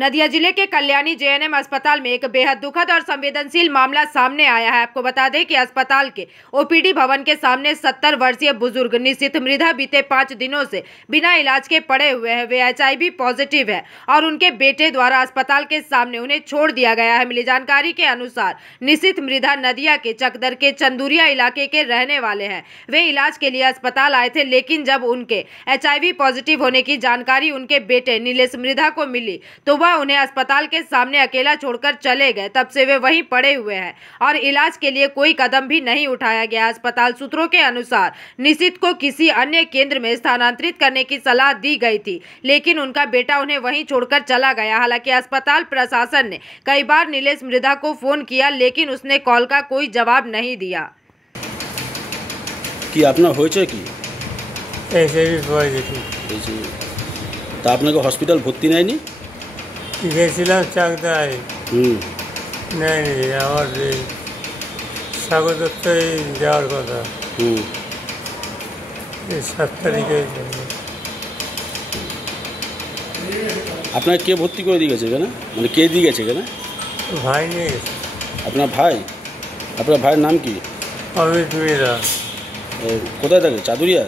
नदिया जिले के कल्याणी जेएनएम अस्पताल में एक बेहद दुखद और संवेदनशील मामला सामने आया है। आपको बता दें कि अस्पताल के ओपीडी भवन के सामने 70 वर्षीय बुजुर्ग निशित मृधा बीते 5 दिनों से बिना इलाज के पड़े हुए हैं। वे HIV पॉजिटिव है और उनके बेटे द्वारा अस्पताल के सामने उन्हें छोड़ दिया गया है। मिली जानकारी के अनुसार निशित मृधा नदिया के चकदर के चंदूरिया इलाके के रहने वाले हैं। वे इलाज के लिए अस्पताल आए थे, लेकिन जब उनके HIV पॉजिटिव होने की जानकारी उनके बेटे नीलेश मृधा को मिली तो वह उन्हें अस्पताल के सामने अकेला छोड़कर चले गए। तब से वे वहीं पड़े हुए हैं और इलाज के लिए कोई कदम भी नहीं उठाया गया। अस्पताल सूत्रों के अनुसार निशित को किसी अन्य केंद्र में स्थानांतरित करने की सलाह दी गई थी, लेकिन उनका बेटा उन्हें वहीं छोड़कर चला गया। हालांकि अस्पताल प्रशासन ने कई बार नीलेश मृधा को फोन किया, लेकिन उसने कॉल का कोई जवाब नहीं दिया। कि আপনার হয়েছে কি এইচআইভি পজিটিভ তা আপনাকে হসপিটাল ভর্তি নেয়নি? গেছিলাম চাকদায় নেয়নি, আমার স্বাগত যাওয়ার কথা এই 7 তারিখে। আপনাকে কে ভর্তি করে দিয়ে গেছে এখানে, মানে কে দিয়ে গেছে এখানে? ভাই নিয়ে গেছে। আপনার ভাই? আপনার ভাইয়ের নাম কি? অমিত মীরা। কোথায় থাকে? চাদুরিয়া?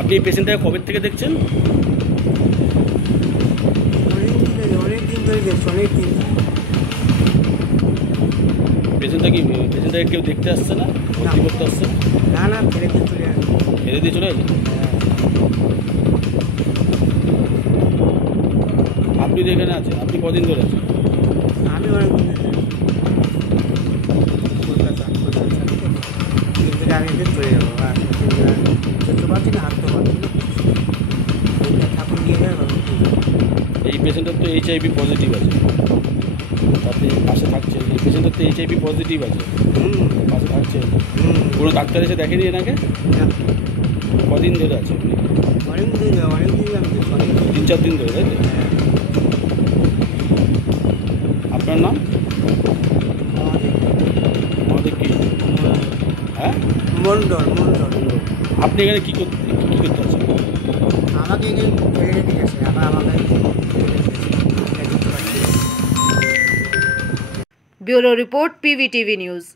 আপনি এই পেশেন্টটাকে কবে থেকে দেখছেন? অনেকদিন ধরে দেখছি, অনেকদিন। পেশেন্টটাকে কেউ দেখতে আসছে না, ভর্তি করতে আসছে না? না, ফেলে দিয়ে চলে আসে। ফেলে দিয়ে চলে আসে? আপনি তো এখানে আছেন, আপনি কদিন ধরে আছেন? আমি অনেকদিন কলকাতা আগে চলে যাবো। আর চলতে পারছি না, হাঁটতে পারছি না, ঠাকুর নিয়ে যাবে। এই পেশেন্টের তো HIV পজিটিভ আছে, আপনি পাশে থাকছেন। এই পেশেন্টের তো HIV পজিটিভ আছে, পাশে থাকছেন। কোনো ডাক্তার এসে দেখেনি এনাকে? কদিন ধরে আছে? অনেকদিন 3-4 দিন ধরে, তাই তো? আপনার নাম? আমাদের কি? হ্যাঁ, মন্ডল। আপনি এখানে কী করতে আছেন? আমাকে ফেলে রেখে গেছে, আবার আমাকে। Bureau report PVTV news.